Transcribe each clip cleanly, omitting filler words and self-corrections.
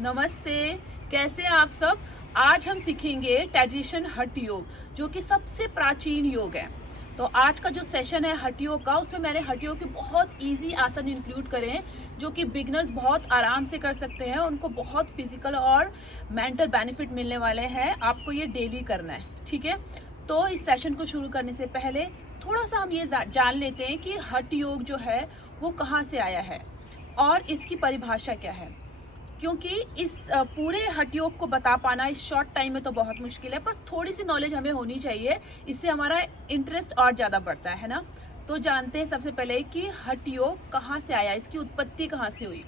नमस्ते। कैसे हैं आप सब। आज हम सीखेंगे ट्रेडिशन हठ योग, जो कि सबसे प्राचीन योग है। तो आज का जो सेशन है हठ योग का, उसमें मैंने हठ योग के बहुत इजी आसन इंक्लूड करे हैं, जो कि बिगनर्स बहुत आराम से कर सकते हैं। उनको बहुत फिजिकल और मेंटल बेनिफिट मिलने वाले हैं। आपको ये डेली करना है, ठीक है। तो इस सेशन को शुरू करने से पहले थोड़ा सा हम ये जान लेते हैं कि हठ योग जो है वो कहाँ से आया है और इसकी परिभाषा क्या है। क्योंकि इस पूरे हठ योग को बता पाना इस शॉर्ट टाइम में तो बहुत मुश्किल है, पर थोड़ी सी नॉलेज हमें होनी चाहिए। इससे हमारा इंटरेस्ट और ज़्यादा बढ़ता है ना। तो जानते हैं सबसे पहले कि हठ योग कहाँ से आया, इसकी उत्पत्ति कहाँ से हुई।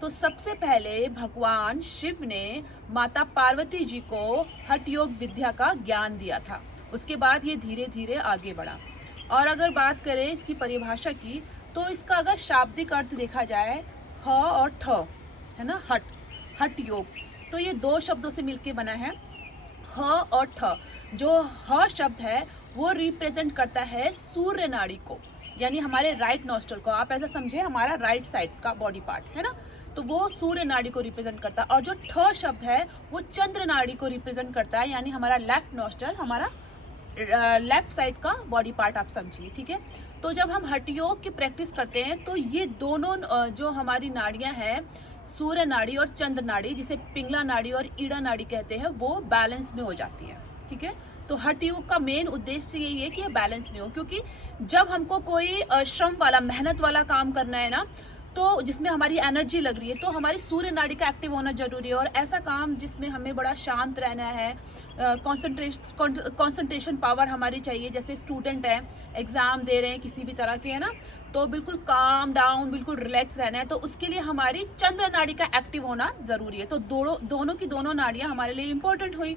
तो सबसे पहले भगवान शिव ने माता पार्वती जी को हठ योग विद्या का ज्ञान दिया था। उसके बाद ये धीरे धीरे आगे बढ़ा। और अगर बात करें इसकी परिभाषा की, तो इसका अगर शाब्दिक अर्थ देखा जाए, ह और ठ है ना, हठ हठ योग, तो ये दो शब्दों से मिलके बना है, ह और ठ। जो ह शब्द है वो रिप्रेजेंट करता है सूर्य नाड़ी को, यानी हमारे राइट नॉस्ट्रल को। आप ऐसा समझे, हमारा राइट साइड का बॉडी पार्ट है ना, तो वो सूर्य नाड़ी को रिप्रेजेंट करता है। और जो ठ शब्द है वो चंद्र नाड़ी को रिप्रेजेंट करता है, यानी हमारा लेफ्ट नॉस्ट्रल, हमारा लेफ्ट साइड का बॉडी पार्ट आप समझिए, ठीक है। तो जब हम हठ योग की प्रैक्टिस करते हैं तो ये दोनों जो हमारी नाड़ियां हैं, सूर्य नाड़ी और चंद्र नाड़ी, जिसे पिंगला नाड़ी और ईड़ा नाड़ी कहते हैं, वो बैलेंस में हो जाती है, ठीक है। तो हठ योग का मेन उद्देश्य यही है कि ये बैलेंस में हो, क्योंकि जब हमको कोई श्रम वाला, मेहनत वाला काम करना है ना, तो जिसमें हमारी एनर्जी लग रही है, तो हमारी सूर्य नाड़ी का एक्टिव होना जरूरी है। और ऐसा काम जिसमें हमें बड़ा शांत रहना है, कंसंट्रेशन पावर हमारी चाहिए। जैसे स्टूडेंट है, एग्जाम दे रहे हैं किसी भी तरह के, है ना, तो बिल्कुल काम डाउन, बिल्कुल रिलैक्स रहना है, तो उसके लिए हमारी चंद्र नाड़ी का एक्टिव होना जरूरी है। तो दोनों की दोनों नाड़ियां हमारे लिए इंपॉर्टेंट हुई।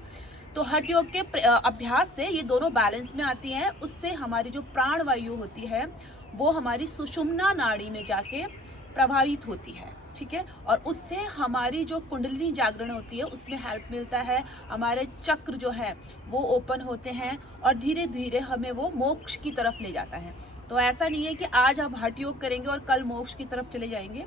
तो हठ योग के अभ्यास से ये दोनों बैलेंस में आती हैं। उससे हमारी जो प्राण वायु होती है वो हमारी सुषुम्ना नाड़ी में जाके प्रभावित होती है, ठीक है। और उससे हमारी जो कुंडलिनी जागरण होती है उसमें हेल्प मिलता है। हमारे चक्र जो है वो ओपन होते हैं और धीरे धीरे हमें वो मोक्ष की तरफ ले जाता है। तो ऐसा नहीं है कि आज हम हठ योग करेंगे और कल मोक्ष की तरफ चले जाएंगे।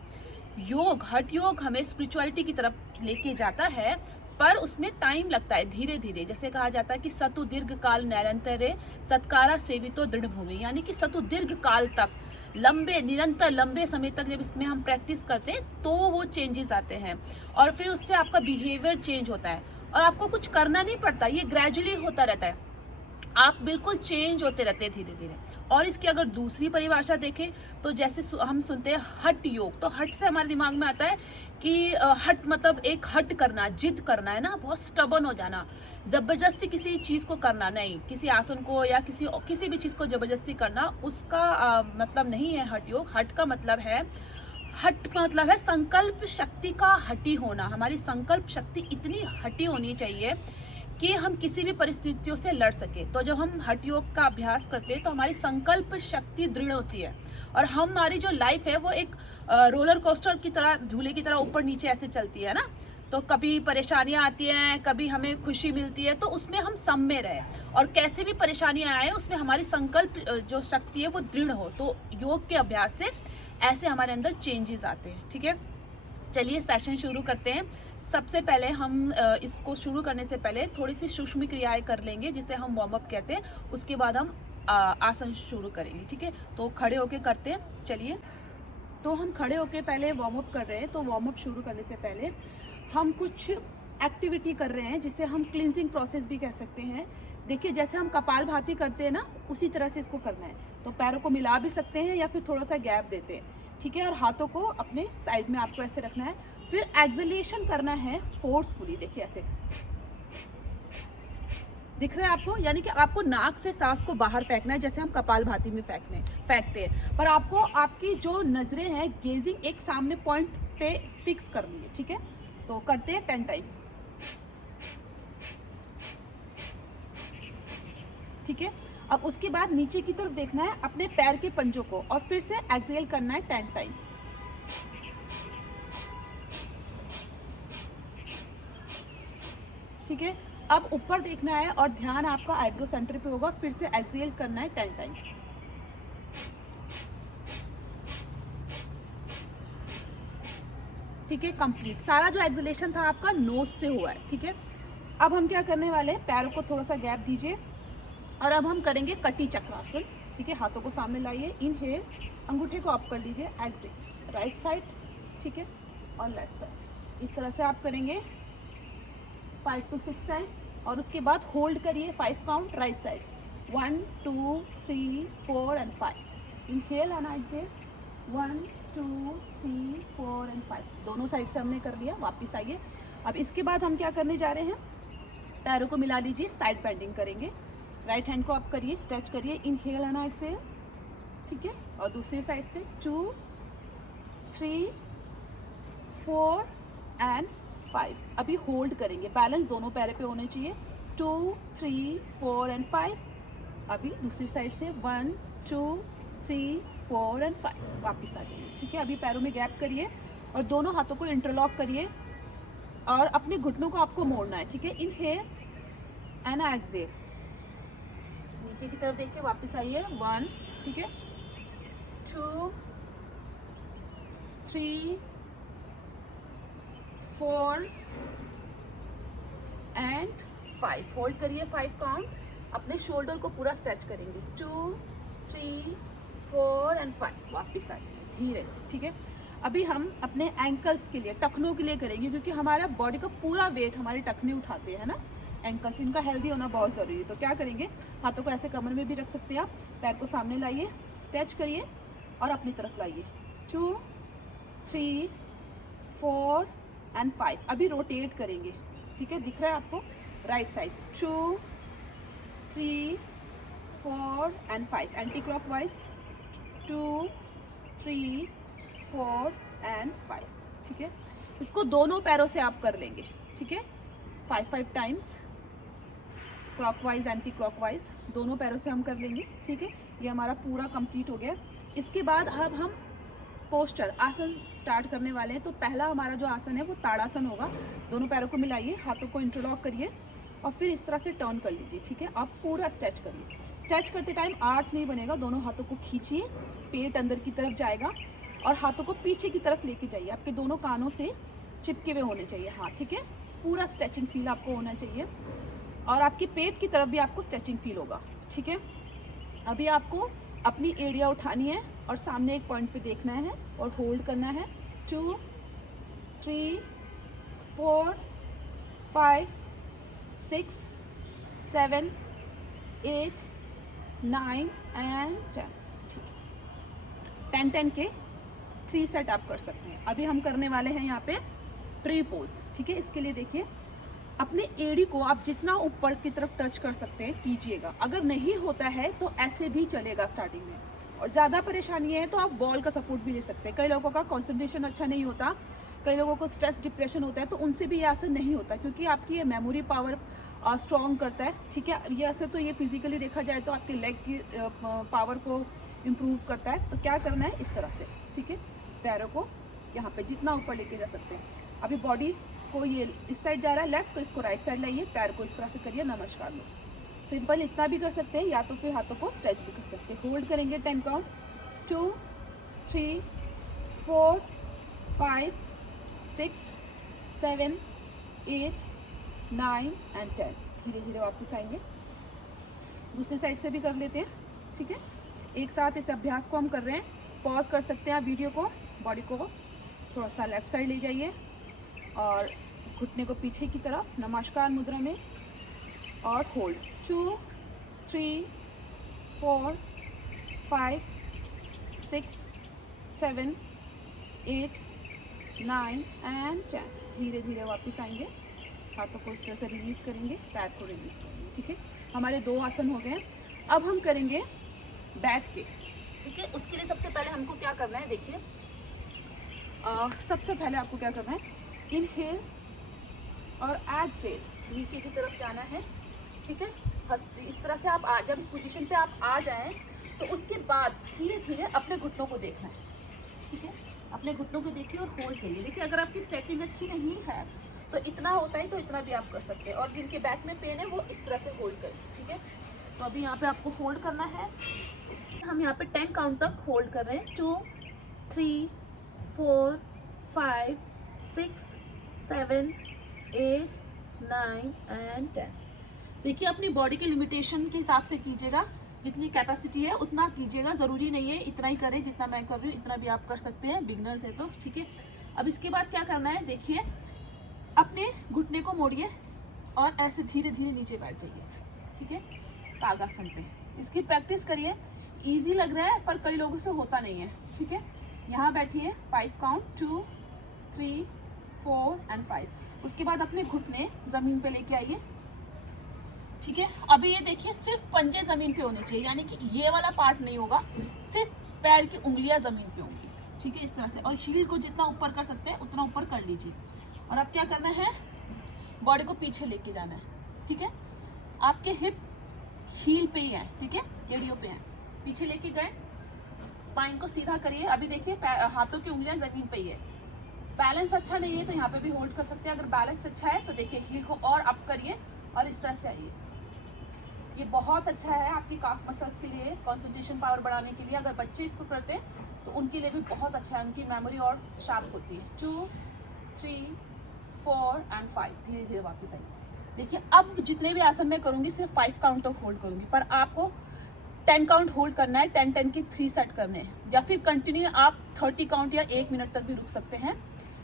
हठ योग हमें स्पिरिचुअलिटी की तरफ लेके जाता है, पर उसमें टाइम लगता है, धीरे धीरे। जैसे कहा जाता है कि सतु दीर्घ काल नैरंतरे सत्कारा सेवितो दृढ़ भूमि, यानी कि सतु दीर्घ काल तक, लंबे निरंतर लंबे समय तक जब इसमें हम प्रैक्टिस करते हैं तो वो चेंजेस आते हैं। और फिर उससे आपका बिहेवियर चेंज होता है और आपको कुछ करना नहीं पड़ता, ये ग्रेजुअली होता रहता है। आप बिल्कुल चेंज होते रहते हैं धीरे धीरे। और इसकी अगर दूसरी परिभाषा देखें तो जैसे हम सुनते हैं हठ योग, तो हठ से हमारे दिमाग में आता है कि हठ मतलब एक हट करना, जिद करना, है ना, बहुत स्टबन हो जाना, जबरदस्ती किसी चीज को करना नहीं, किसी आसन को या किसी भी चीज को जबरदस्ती करना, उसका मतलब नहीं है हठ योग। हठ का मतलब है संकल्प शक्ति का हटी होना। हमारी संकल्प शक्ति इतनी हटी होनी चाहिए कि हम किसी भी परिस्थितियों से लड़ सके। तो जब हम हठ योग का अभ्यास करते हैं तो हमारी संकल्प शक्ति दृढ़ होती है और हमारी जो लाइफ है वो एक रोलर कोस्टर की तरह, झूले की तरह ऊपर नीचे ऐसे चलती है ना। तो कभी परेशानियां आती हैं, कभी हमें खुशी मिलती है, तो उसमें हम सम में रहे। और कैसे भी परेशानियां आए उसमें हमारी संकल्प जो शक्ति है वो दृढ़ हो। तो योग के अभ्यास से ऐसे हमारे अंदर चेंजेस आते हैं, ठीक है। चलिए सेशन शुरू करते हैं। सबसे पहले हम इसको शुरू करने से पहले थोड़ी सी सूक्ष्म क्रियाएं कर लेंगे, जिसे हम वार्म अप कहते हैं। उसके बाद हम आसन शुरू करेंगे, ठीक है। तो खड़े होके करते हैं, चलिए। तो हम खड़े होके पहले वार्म अप कर रहे हैं। तो वार्म अप शुरू करने से पहले हम कुछ एक्टिविटी कर रहे हैं, जिसे हम क्लिनजिंग प्रोसेस भी कह सकते हैं। देखिए, जैसे हम कपालभाति करते हैं ना, उसी तरह से इसको करना है। तो पैरों को मिला भी सकते हैं या फिर थोड़ा सा गैप देते हैं, ठीक है। और हाथों को अपने साइड में आपको ऐसे रखना है। फिर एक्सलेशन करना है फोर्सफुली। देखिए ऐसे दिख रहा है आपको, यानी कि आपको नाक से सांस को बाहर फेंकना है, जैसे हम कपालभाति में फेंकते हैं। पर आपको आपकी जो नजरें हैं, गेजिंग एक सामने पॉइंट पे फिक्स करनी है, ठीक है। तो करते हैं 10 टाइम्स, ठीक है। अब उसके बाद नीचे की तरफ देखना है अपने पैर के पंजों को और फिर से एक्सहेल करना है 10 टाइम्स, ठीक है। अब ऊपर देखना है और ध्यान आपका आईब्रो सेंटर पे होगा। फिर से एक्सहेल करना है 10 टाइम्स, ठीक है, कंप्लीट। सारा जो एक्सलेशन था आपका नोज से हुआ है, ठीक है। अब हम क्या करने वाले हैं, पैरों को थोड़ा सा गैप दीजिए और अब हम करेंगे कटी चक्रासन, ठीक है। हाथों को सामने लाइए, इनहेल, अंगूठे को अप कर लीजिए, एक्सेल, राइट साइड, ठीक है, और लेफ्ट साइड। इस तरह से आप करेंगे 5 to 6 टाइम और उसके बाद होल्ड करिए 5 count, right side, 1 2 3 4 and 5। Inhale and exhale, 1 2 3 4 and 5। दोनों साइड से हमने कर लिया, वापस आइए। अब इसके बाद हम क्या करने जा रहे हैं, पैरों को मिला लीजिए, साइड बेंडिंग करेंगे, राइट हैंड को अप करिए, स्ट्रेच करिए, इनहेल एंड एक्सेल, ठीक है, और दूसरी साइड से 2 3 4 एंड 5। अभी होल्ड करेंगे, बैलेंस दोनों पैर पे होने चाहिए, 2 3 4 एंड 5। अभी दूसरी साइड से 1 2 3 4 एंड 5। वापस आ जाइए, ठीक है। अभी पैरों में गैप करिए और दोनों हाथों को इंटरलॉक करिए और अपने घुटनों को आपको मोड़ना है, ठीक है। इनहेल एंड एक्सेल, नीचे की तरफ देखिए, वापस आइए, 1, ठीक है, 2 3 4 एंड 5। होल्ड करिए 5 काउंट, अपने शोल्डर को पूरा स्ट्रेच करेंगे, 2 3 4 एंड 5। वापस आ जाइए धीरे से, ठीक है। अभी हम अपने एंकल्स के लिए, टखनों के लिए करेंगे, क्योंकि हमारा बॉडी का पूरा वेट हमारे टखने उठाते हैं ना, एंकल्स, इनका हेल्दी होना बहुत ज़रूरी है। तो क्या करेंगे, हाथों को ऐसे कमर में भी रख सकते हैं आप, पैर को सामने लाइए, स्ट्रेच करिए और अपनी तरफ लाइए, 2 3 4 एंड 5। अभी रोटेट करेंगे, ठीक है, दिख रहा है आपको, right side, 2 3 4 and 5, anti clockwise, 2 3 4 and 5, ठीक है। इसको दोनों पैरों से आप कर लेंगे, ठीक है, 5 टाइम्स, क्लॉकवाइज एंटी क्लॉकवाइज, दोनों पैरों से हम कर लेंगे, ठीक है। ये हमारा पूरा कंप्लीट हो गया। इसके बाद अब हम पोस्चर आसन स्टार्ट करने वाले हैं। तो पहला हमारा जो आसन है वो ताड़ासन होगा। दोनों पैरों को मिलाइए, हाथों को इंटरलॉक करिए और फिर इस तरह से टर्न कर लीजिए, ठीक है। आप पूरा स्ट्रेच करिए, स्ट्रेच करते टाइम आर्च नहीं बनेगा, दोनों हाथों को खींचिए, पेट अंदर की तरफ जाएगा और हाथों को पीछे की तरफ लेके जाइए, आपके दोनों कानों से चिपके हुए होने चाहिए हाथ, ठीक है। पूरा स्ट्रेचिंग फील आपको होना चाहिए और आपके पेट की तरफ भी आपको स्ट्रेचिंग फील होगा, ठीक है। अभी आपको अपनी एड़ियाँ उठानी है और सामने एक पॉइंट पे देखना है और होल्ड करना है, 2 3 4 5 6 7 8 9 एंड 10, ठीक है। 10 के 3 सेट आप कर सकते हैं। अभी हम करने वाले हैं यहाँ पे प्री पोज, ठीक है। इसके लिए देखिए, अपने एड़ी को आप जितना ऊपर की तरफ टच कर सकते हैं कीजिएगा, अगर नहीं होता है तो ऐसे भी चलेगा स्टार्टिंग में, और ज़्यादा परेशानी है तो आप बॉल का सपोर्ट भी ले सकते हैं। कई लोगों का कंसंट्रेशन अच्छा नहीं होता, कई लोगों को स्ट्रेस डिप्रेशन होता है, तो उनसे भी ये आसन नहीं होता, क्योंकि आपकी ये मेमोरी पावर स्ट्रॉन्ग करता है, ठीक है। ये ऐसे तो ये फिजिकली देखा जाए तो आपके लेग की पावर को इम्प्रूव करता है। तो क्या करना है, इस तरह से, ठीक है, पैरों को यहाँ पे जितना ऊपर लेके जा सकते हैं। अभी बॉडी को ये इस साइड जा रहा है लेफ्ट, तो इसको राइट साइड लाइए, पैर को इस तरह से करिए, नमस्कार लो। सिंपल इतना भी कर सकते हैं, या तो फिर हाथों को स्ट्रेच भी कर सकते हैं। होल्ड करेंगे 10 काउंट, 2 3 4 5 6 7 8 9 एंड 10। धीरे धीरे वापस आएंगे, दूसरी साइड से भी कर लेते हैं, ठीक है। एक साथ इस अभ्यास को हम कर रहे हैं। पॉज कर सकते हैं आप वीडियो को, बॉडी को थोड़ा सा लेफ्ट साइड ले जाइए और घुटने को पीछे की तरफ नमस्कार मुद्रा में और होल्ड, 2 3 4 5 6 7 8 9 एंड 10। धीरे धीरे वापस आएंगे, हाथों को इस तरह से रिलीज करेंगे, पैर को रिलीज करेंगे, ठीक है। हमारे 2 आसन हो गए। अब हम करेंगे बैठ के, ठीक है। उसके लिए सबसे पहले हमको क्या करना है, देखिए, सबसे पहले आपको क्या करना है, इनहेल और एक्सहेल, नीचे की तरफ जाना है, ठीक है। इस तरह से आप जब इस पोजीशन पे आप आ जाएं तो उसके बाद धीरे धीरे अपने घुटनों को देखना है, ठीक है। अपने घुटनों को देखिए और होल्ड करिए। देखिए, अगर आपकी स्ट्रेचिंग अच्छी नहीं है तो इतना होता है तो इतना भी आप कर सकते हैं, और जिनके बैक में पेन है वो इस तरह से होल्ड करें, ठीक है। तो अभी यहाँ पे आपको होल्ड करना है। हम यहाँ पे 10 काउंट तक होल्ड कर रहे हैं, 2 3 4 5 6 7 8 9 एंड 10। देखिए अपनी बॉडी के लिमिटेशन के हिसाब से कीजिएगा, जितनी कैपेसिटी है उतना कीजिएगा, ज़रूरी नहीं है इतना ही करें जितना मैं कर रही हूँ, इतना भी आप कर सकते हैं, बिगनर्स है तो ठीक है। अब इसके बाद क्या करना है, देखिए अपने घुटने को मोड़िए और ऐसे धीरे धीरे नीचे बैठ जाइए, ठीक है, तागासन पे। इसकी प्रैक्टिस करिए, इजी लग रहा है पर कई लोगों से होता नहीं है, ठीक है। यहाँ बैठिए, 5 काउंट, 2 3 4 एंड 5। उसके बाद अपने घुटने ज़मीन पे लेके आइए, ठीक है। अभी ये देखिए सिर्फ पंजे ज़मीन पे होने चाहिए, यानी कि ये वाला पार्ट नहीं होगा, सिर्फ पैर की उंगलियां ज़मीन पे होंगी, ठीक है, इस तरह से। और हील को जितना ऊपर कर सकते हैं उतना ऊपर कर लीजिए। और अब क्या करना है, बॉडी को पीछे लेके जाना है, ठीक है। आपके हिप हील पे ही है, ठीक है, एड़ियों पे है, पीछे लेके गए, स्पाइन को सीधा करिए। अभी देखिए हाथों की उंगलियां ज़मीन पे ही है। बैलेंस अच्छा नहीं है तो यहाँ पे भी होल्ड कर सकते हैं। अगर बैलेंस अच्छा है तो देखिए हील को और अप करिए और इस तरह से आइए। ये बहुत अच्छा है आपकी काफ मसल्स के लिए, कंसंट्रेशन पावर बढ़ाने के लिए। अगर बच्चे इसको करते हैं तो उनके लिए भी बहुत अच्छा है, उनकी मेमोरी और शार्प होती है। 2 3 4 एंड 5। धीरे धीरे वापस आइए। देखिए अब जितने भी आसन मैं करूँगी सिर्फ 5 काउंट तक होल्ड करूँगी, पर आपको 10 काउंट होल्ड करना है। 10 की 3 सेट करने हैं, या फिर कंटिन्यू आप 30 काउंट या 1 मिनट तक भी रुक सकते हैं,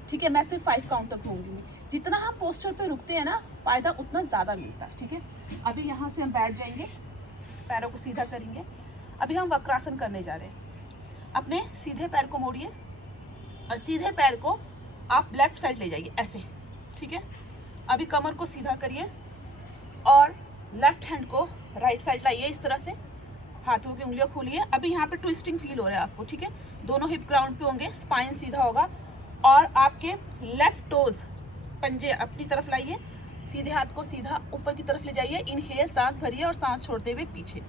ठीक है। मैं सिर्फ 5 काउंट तक लूँगी। जितना हम पोस्चर पे रुकते हैं ना, फ़ायदा उतना ज़्यादा मिलता है, ठीक है। अभी यहाँ से हम बैठ जाएंगे, पैरों को सीधा करेंगे। अभी हम वक्रासन करने जा रहे हैं। अपने सीधे पैर को मोड़िए और सीधे पैर को आप लेफ्ट साइड ले जाइए ऐसे, ठीक है। अभी कमर को सीधा करिए और लेफ्ट हैंड को राइट साइड लाइए इस तरह से, हाथों की उंगलियां खोलिए। अभी यहाँ पे ट्विस्टिंग फील हो रहा है आपको, ठीक है। दोनों हिप ग्राउंड पे होंगे, स्पाइन सीधा होगा और आपके लेफ्ट टोज पंजे अपनी तरफ लाइए, सीधे हाथ को सीधा ऊपर की तरफ ले जाइए। इनहेल, सांस भरिए और सांस छोड़ते हुए पीछे।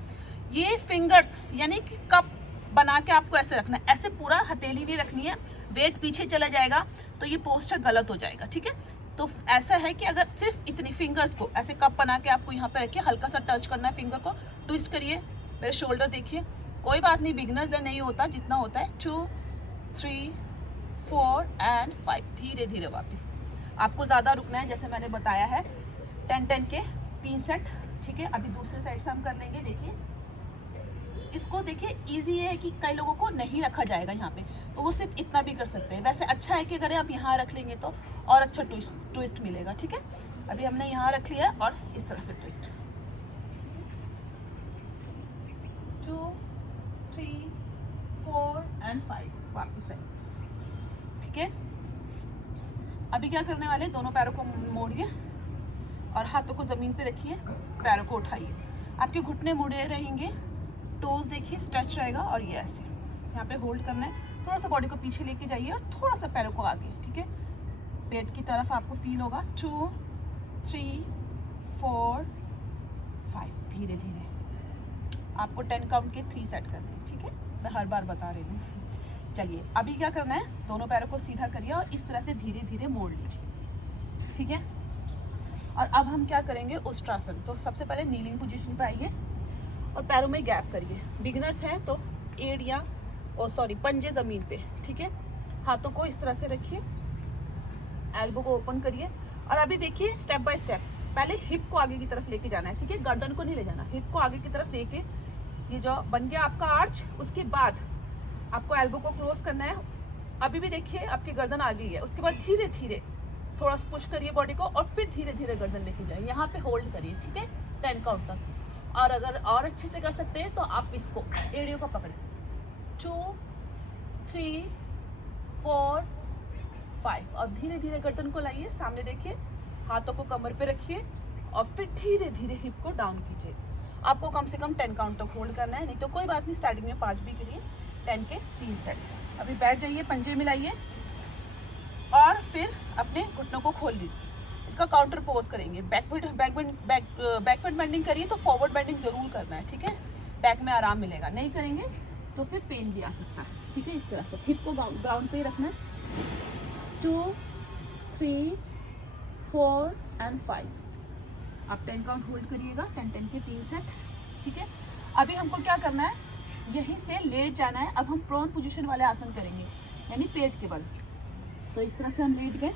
ये फिंगर्स यानी कि कप बना के आपको ऐसे रखना है, ऐसे पूरा हथेली नहीं रखनी है, वेट पीछे चला जाएगा तो ये पोस्चर गलत हो जाएगा, ठीक है। तो ऐसा है कि अगर सिर्फ इतनी फिंगर्स को ऐसे कप बना के आपको यहाँ पे रखिए, हल्का सा टच करना है फिंगर को, ट्विस्ट करिए। मेरे शोल्डर देखिए, कोई बात नहीं, बिगनर्स है, नहीं होता जितना होता है। 2 3 4 एंड 5। धीरे धीरे वापस। आपको ज़्यादा रुकना है, जैसे मैंने बताया है, 10 के 3 सेट, ठीक है। अभी दूसरे साइड से हम कर लेंगे। देखिए इसको, देखिए इजी है कि कई लोगों को नहीं रखा जाएगा यहाँ पे, तो वो सिर्फ इतना भी कर सकते हैं। वैसे अच्छा है कि अगर आप यहाँ रख लेंगे तो और अच्छा ट्विस्ट मिलेगा, ठीक है। अभी हमने यहाँ रख लिया और इस तरह से ट्विस्ट। 2 3 4 एंड 5। वापस आइए, ठीक है। अभी क्या करने वाले, दोनों पैरों को मोड़िए और हाथों को ज़मीन पे रखिए, पैरों को उठाइए। आपके घुटने मुड़े रहेंगे, टोज देखिए स्ट्रेच रहेगा और ये ऐसे यहाँ पे होल्ड करना है। थोड़ा सा बॉडी को पीछे लेके जाइए और थोड़ा सा पैरों को आगे, ठीक है, पेट की तरफ आपको फील होगा। 2 3 4 5। धीरे धीरे आपको 10 काउंट के 3 सेट करने हैं, ठीक है। मैं हर बार बता रही हूँ। चलिए अभी क्या करना है, दोनों पैरों को सीधा करिए और इस तरह से धीरे धीरे मोड़ लीजिए, ठीक है। और अब हम क्या करेंगे, उष्ट्रासन। तो सबसे पहले नीलिंग पोजीशन पे आइए और पैरों में गैप करिए। बिगनर्स हैं तो एड़ या पंजे ज़मीन पे, ठीक है। हाथों को इस तरह से रखिए, एल्बो को ओपन करिए और अभी देखिए स्टेप बाय स्टेप, पहले हिप को आगे की तरफ लेके जाना है, ठीक है। गर्दन को नहीं ले जाना, हिप को आगे की तरफ लेके, ये जो बन गया आपका आर्च, उसके बाद आपको एल्बो को क्लोज करना है। अभी भी देखिए आपकी गर्दन आ गई है। उसके बाद धीरे धीरे थोड़ा सा पुश करिए बॉडी को और फिर धीरे धीरे गर्दन लेके जाइए, यहाँ पे होल्ड करिए, ठीक है, 10 काउंट तक। और अगर और अच्छे से कर सकते हैं तो आप इसको एड़ियों को पकड़ें। 2 3 4 5 और धीरे धीरे गर्दन को लाइए, सामने देखिए, हाथों को कमर पे रखिए और फिर धीरे धीरे हिप को डाउन कीजिए। आपको कम से कम 10 काउंट तक होल्ड करना है, नहीं तो कोई बात नहीं, स्टार्टिंग में 5 भी करिए। 10 के 3 सेट। अभी बैठ जाइए, पंजे मिलाइए और फिर अपने घुटनों को खोल लीजिए। इसका काउंटर पोज करेंगे। बैकवर्ड बेंडिंग करिए तो फॉरवर्ड बेंडिंग ज़रूर करना है, ठीक है। बैक में आराम मिलेगा, नहीं करेंगे तो फिर पेन भी आ सकता है, ठीक है। इस तरह से हिप को ग्राउंड पे ही रखना है। 2 3 4 एंड 5। आप 10 काउंट होल्ड करिएगा, 10 के 3 सेट, ठीक है। अभी हमको क्या करना है, यहीं से लेट जाना है। अब हम प्रोन पोजीशन वाले आसन करेंगे, यानी पेट के बल। तो इस तरह से हम लेट गए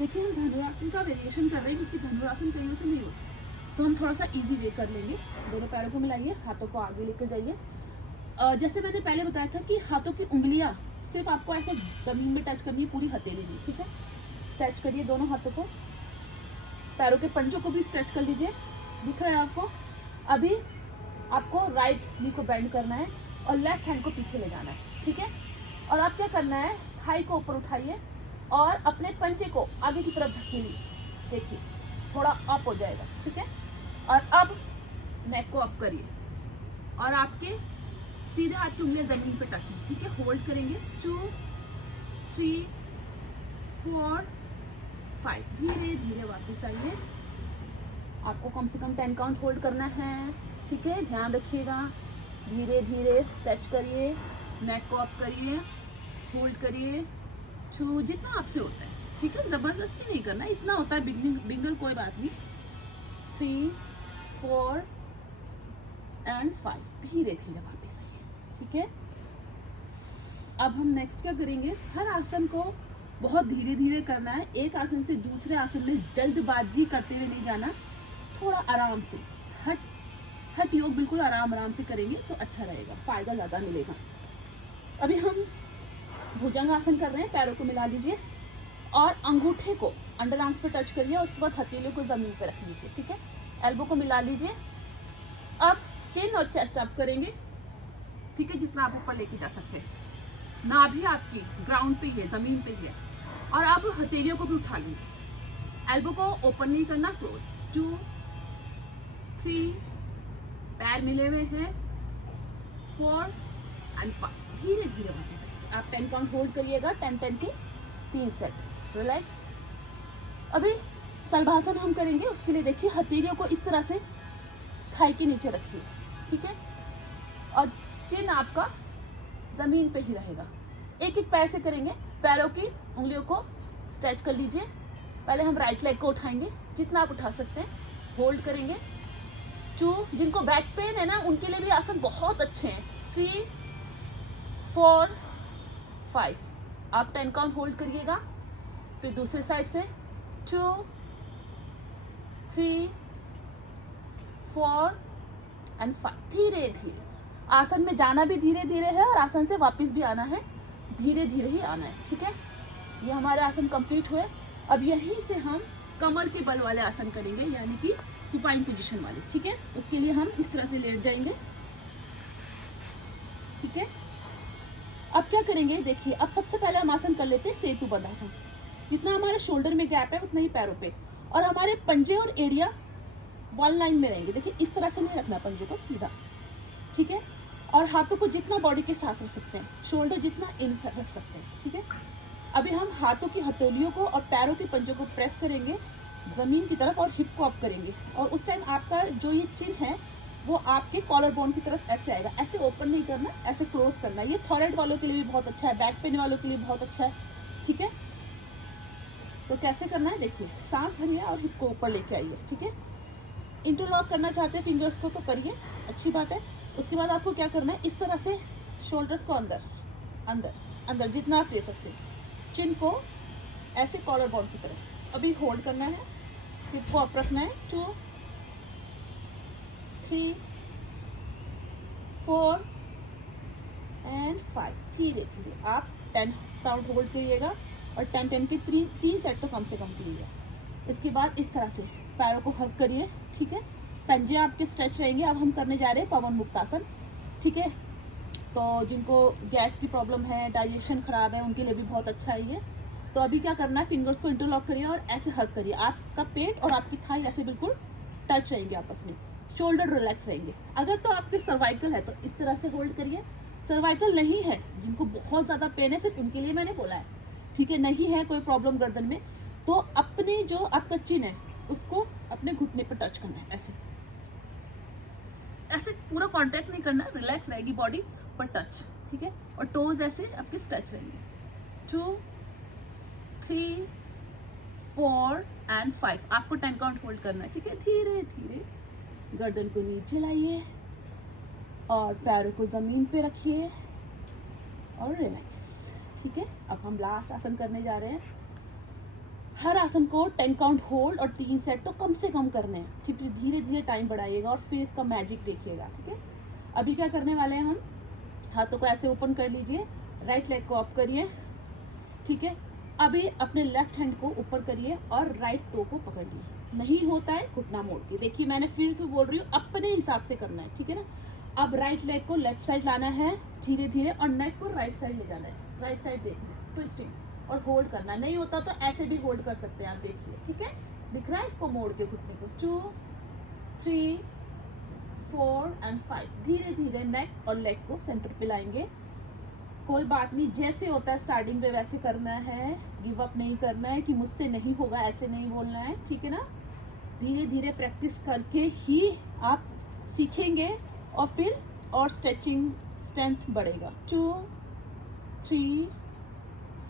देखिए हम धनुरासन का वेरिएशन कर रहे हैं क्योंकि धनुरासन कहीं से नहीं होता, तो हम थोड़ा सा इजी वे कर लेंगे। दोनों पैरों को मिलाइए, हाथों को आगे लेकर जाइए। जैसे मैंने पहले बताया था कि हाथों की उंगलियां सिर्फ आपको ऐसे जमीन में टच करनी है, पूरी हथेली में, ठीक है। स्ट्रेच करिए दोनों हाथों को, पैरों के पंजों को भी स्ट्रेच कर लीजिए, दिख रहा है आपको। अभी आपको राइट नी को बेंड करना है और लेफ्ट हैंड को पीछे ले जाना है, ठीक है। और आप क्या करना है, थाई को ऊपर उठाइए और अपने पंजे को आगे की तरफ धकेलिए, देखिए थोड़ा अप हो जाएगा, ठीक है। और अब नेक को अप करिए और आपके सीधे हाथ की उंगलियां जमीन पे टच है, ठीक है। होल्ड करेंगे 2 3 4 5, धीरे धीरे वापस आइए। आपको कम से कम 10 काउंट होल्ड करना है, ठीक है, ध्यान रखिएगा। धीरे धीरे स्ट्रेच करिए, नेक को अप करिए, होल्ड करिए 2, जितना आपसे होता है, ठीक है, ज़बरदस्ती नहीं करना, इतना होता है बिगनर कोई बात नहीं। 3 4 एंड 5, धीरे धीरे वापस आइए, ठीक है। अब हम नेक्स्ट क्या करेंगे, हर आसन को बहुत धीरे धीरे करना है। एक आसन से दूसरे आसन में जल्दबाजी करते हुए नहीं जाना, थोड़ा आराम से, हट योग बिल्कुल आराम आराम से करेंगे तो अच्छा रहेगा, फायदा ज़्यादा मिलेगा। अभी हम भुजंगासन कर रहे हैं, पैरों को मिला लीजिए और अंगूठे को अंडर आर्म्स पे टच करिए, उसके बाद हथेलियों को ज़मीन पे रख लीजिए, ठीक है। एल्बो को मिला लीजिए। अब चिन और चेस्ट अप करेंगे, ठीक है, जितना आप ऊपर लेके जा सकते हैं। नाभि आपकी ग्राउंड पे ही है, ज़मीन पे ही है। और अब हथेलियों को भी उठा लेंगे, एल्बो को ओपन नहीं करना, क्लोज। 2 3, पैर मिले हुए हैं, 4 एंड 5, धीरे धीरे वापस आइए। आप 10 काउंट होल्ड करिएगा, 10 के 3 सेट, रिलैक्स। अभी सलभासन हम करेंगे, उसके लिए देखिए हथेलियों को इस तरह से थाई के नीचे रखिए, ठीक है, और चिन आपका जमीन पे ही रहेगा। एक एक पैर से करेंगे, पैरों की उंगलियों को स्ट्रेच कर लीजिए। पहले हम राइट लेग को उठाएंगे, जितना आप उठा सकते हैं, होल्ड करेंगे 2, जिनको बैक पेन है ना उनके लिए भी आसन बहुत अच्छे हैं। 3 4 5, आप 10 काउंट होल्ड करिएगा। फिर दूसरे साइड से 2 3 4 एंड 5, धीरे धीरे। आसन में जाना भी धीरे धीरे है और आसन से वापस भी आना है, धीरे धीरे ही आना है, ठीक है। ये हमारे आसन कंप्लीट हुए। अब यहीं से हम कमर के बल वाले आसन करेंगे, यानी कि सुपाइन पोजीशन वाले, ठीक है। उसके लिए हम इस तरह से लेट जाएंगे, ठीक है। अब क्या करेंगे, देखिए अब सबसे पहले हम आसन कर लेते हैं सेतु बंध आसन। जितना हमारे शोल्डर में गैप है उतना ही पैरों पे, और हमारे पंजे और एड़िया 1 लाइन में रहेंगे। देखिए इस तरह से नहीं रखना पंजे को, सीधा, ठीक है। और हाथों को जितना बॉडी के साथ रख सकते हैं, शोल्डर जितना इन रख सकते हैं, ठीक है। अभी हम हाथों की हथेलियों को और पैरों के पंजों को प्रेस करेंगे ज़मीन की तरफ और हिप को अप करेंगे। और उस टाइम आपका जो ये चिन है वो आपके कॉलर बोन की तरफ ऐसे आएगा, ऐसे ओपन नहीं करना, ऐसे क्लोज करना। ये थॉयराइड वालों के लिए भी बहुत अच्छा है, बैक पेन वालों के लिए बहुत अच्छा है, ठीक है। तो कैसे करना है, देखिए सांस भरिए और हिप को ऊपर लेके आइए, ठीक है। इंटरलॉक करना चाहते हैं फिंगर्स को तो करिए, अच्छी बात है। उसके बाद आपको क्या करना है, इस तरह से शोल्डर्स को अंदर अंदर अंदर जितना आप ले सकते हैं, चिन को ऐसे कॉलर बोन की तरफ। अभी होल्ड करना है, हिप को अप रखना है। 2 3 4 एंड 5, धीरे धीरे आप 10 काउंट होल्ड करिएगा और 10 के 3 सेट तो कम से कम कीजिए। इसके बाद इस तरह से पैरों को हक करिए, ठीक है। पंजे आपके स्ट्रेच रहेंगे। अब हम करने जा रहे हैं पवन मुक्त आसन, ठीक है। तो जिनको गैस की प्रॉब्लम है, डाइजेशन खराब है, उनके लिए भी बहुत अच्छा है ये। तो अभी क्या करना है, फिंगर्स को इंटरलॉक करिए और ऐसे हक करिए। आपका पेट और आपकी थाई ऐसे बिल्कुल टच रहेंगे आपस में, शोल्डर रिलैक्स रहेंगे। अगर तो आपके सर्वाइकल है तो इस तरह से होल्ड करिए। सर्वाइकल नहीं है, जिनको बहुत ज़्यादा पेन है, सिर्फ उनके लिए मैंने बोला है, ठीक है। नहीं है कोई प्रॉब्लम गर्दन में, तो अपने जो आपका चिन है उसको अपने घुटने पर टच करना है, ऐसे ऐसे पूरा कांटेक्ट नहीं करना, रिलैक्स रहेगी बॉडी पर टच, ठीक है। और टोज ऐसे आपके स्ट्रेच रहेंगे। 2 3 4 एंड 5, आपको 10 काउंट होल्ड करना है, ठीक है। धीरे धीरे गर्दन को नीचे लाइए और पैरों को जमीन पे रखिए और रिलैक्स, ठीक है। अब हम लास्ट आसन करने जा रहे हैं। हर आसन को 10 काउंट होल्ड और 3 सेट तो कम से कम करने हैं। ठीक है, धीरे धीरे टाइम बढ़ाइएगा और फेस का मैजिक देखिएगा। ठीक है, अभी क्या करने वाले हैं हम, हाथों को ऐसे ओपन कर लीजिए, राइट लेग को अप करिए। ठीक है, अभी अपने लेफ्ट हैंड को ऊपर करिए और राइट टो को पकड़ लिए। नहीं होता है घुटना मोड़ के, देखिए मैंने फिर से बोल रही हूँ, अपने हिसाब से करना है। ठीक है ना, अब राइट लेग को लेफ्ट साइड लाना है धीरे धीरे और नेक को राइट साइड ले जाना है। राइट साइड देखना है, ट्विस्टिंग और होल्ड करना। नहीं होता तो ऐसे भी होल्ड कर सकते हैं आप, देखिए। ठीक है, दिख रहा है इसको मोड़ के घुटने को। 2 3 4 एंड 5। धीरे धीरे नेक और लेग को सेंटर पे लाएंगे। कोई बात नहीं, जैसे होता है स्टार्टिंग में वैसे करना है। गिव अप नहीं करना है कि मुझसे नहीं होगा, ऐसे नहीं बोलना है। ठीक है ना, धीरे धीरे प्रैक्टिस करके ही आप सीखेंगे और फिर और स्ट्रेचिंग स्ट्रेंथ बढ़ेगा। 2 3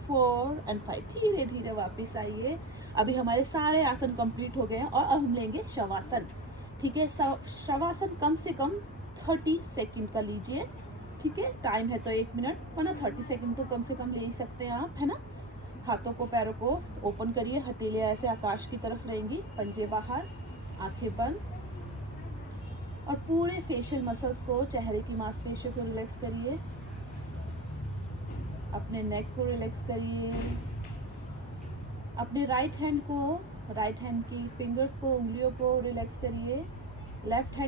4 एंड 5। धीरे धीरे वापस आइए। अभी हमारे सारे आसन कंप्लीट हो गए हैं और अब हम लेंगे शवासन। ठीक है, शवासन कम से कम 30 सेकंड का लीजिए। ठीक है, टाइम है तो 1 मिनट, वरना 30 सेकंड तो कम से कम ले ही सकते हैं आप, है ना। हाथों को पैरों को ओपन करिए, हथेली ऐसे आकाश की तरफ रहेंगी, पंजे बाहर, आंखें बंद और पूरे फेशियल मसल्स को, चेहरे की मांसपेशियों को रिलैक्स करिए। अपने नेक को रिलैक्स करिए। अपने राइट हैंड की फिंगर्स को, उंगलियों को रिलैक्स करिए। लेफ्ट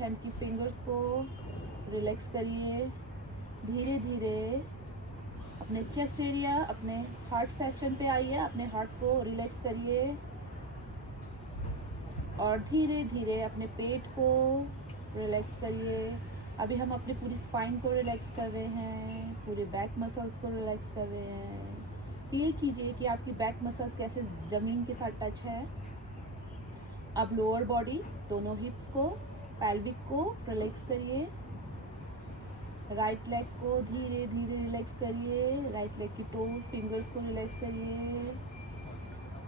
हैंड की फिंगर्स को रिलैक्स करिए। धीरे धीरे अपने चेस्ट एरिया, अपने हार्ट सेक्शन पे आइए, अपने हार्ट को रिलैक्स करिए और धीरे धीरे अपने पेट को रिलैक्स करिए। अभी हम अपनी पूरी स्पाइन को रिलैक्स कर रहे हैं, पूरे बैक मसल्स को रिलैक्स कर रहे हैं। फील कीजिए कि आपकी बैक मसल्स कैसे ज़मीन के साथ टच है। अब लोअर बॉडी, दोनों हिप्स को, पैल्विक को रिलैक्स करिए। राइट लेग को धीरे धीरे रिलैक्स करिए। राइट लेग की टोज, फिंगर्स को रिलैक्स करिए।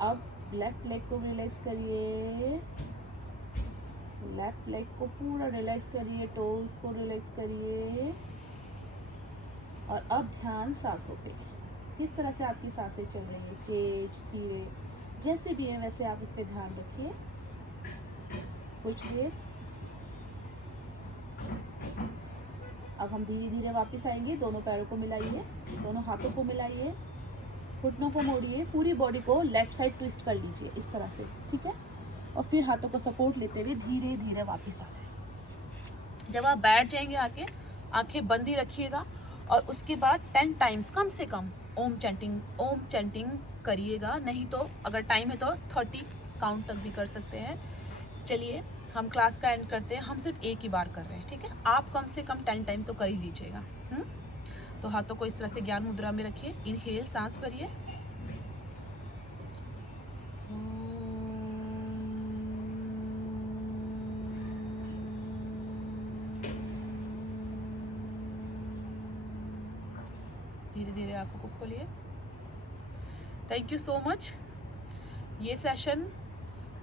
अब लेफ्ट लेग को रिलैक्स करिए। लेफ्ट लेग को पूरा रिलैक्स करिए, टोज को रिलैक्स करिए। और अब ध्यान सांसों पे, किस तरह से आपकी सांसें चल रही हैं, तेज धीरे जैसे भी है वैसे आप इस पे ध्यान रखिए कुछ देर। अब हम धीरे धीरे वापस आएंगे। दोनों पैरों को मिलाइए, दोनों हाथों को मिलाइए, घुटनों को मोड़िए, पूरी बॉडी को लेफ्ट साइड ट्विस्ट कर लीजिए इस तरह से। ठीक है, और फिर हाथों को सपोर्ट लेते हुए धीरे धीरे वापस आ जाए। जब आप बैठ जाएंगे आके आंखें बंद ही रखिएगा और उसके बाद 10 टाइम्स कम से कम ओम चैंटिंग करिएगा। नहीं तो अगर टाइम है तो 30 काउंट तक भी कर सकते हैं। चलिए हम क्लास का एंड करते हैं। हम सिर्फ एक ही बार कर रहे हैं। ठीक है, आप कम से कम 10 टाइम तो कर ही लीजिएगा। तो हाथों को इस तरह से ज्ञान मुद्रा में रखिए। इनहेल, सांस भरिए, धीरे धीरे आंखों को खोलिए। Thank you so much. ये सेशन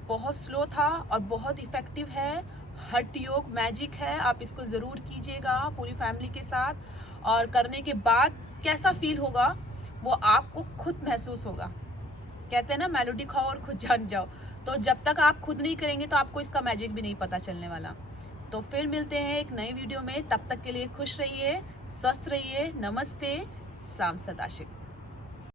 बहुत स्लो था और बहुत इफ़ेक्टिव है। हठ योग मैजिक है, आप इसको ज़रूर कीजिएगा पूरी फैमिली के साथ। और करने के बाद कैसा फील होगा वो आपको खुद महसूस होगा। कहते हैं ना, मेलोडी खाओ और खुद जान जाओ। तो जब तक आप खुद नहीं करेंगे तो आपको इसका मैजिक भी नहीं पता चलने वाला। तो फिर मिलते हैं एक नई वीडियो में। तब तक के लिए खुश रहिए, स्वस्थ रहिए। नमस्ते, साम सदाशिव।